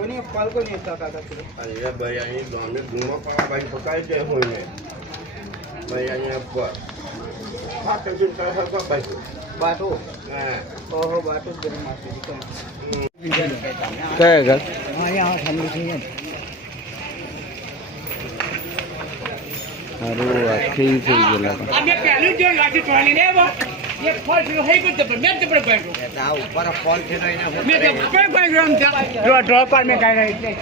બાર કહેવાનું કોની કોલ કોની હતા કાકા તું અને એ બૈરાની ગામને ધૂમો કરવા બાઈ પકાઈ દે હોય ને બૈરાની ઉપર ફાટે છે તો હરકો બાઈ બાટો હા ઓહો બાટો જ ગરમ માસી કયા ઘર અહીંયા ઠંડી થઈ જાય સારું આખી થઈ ગયેલા અમે પહેલું જ જોયું આજે ટોળી ને એવો. એક ફોન થયો હે ગયો તો મેં તો પણ ગયો એટલે આ ઉપર ફોન થયો એને મેં તો કે કોઈ ગ્રામ જો ડ્રોપર મે કાઈ રહી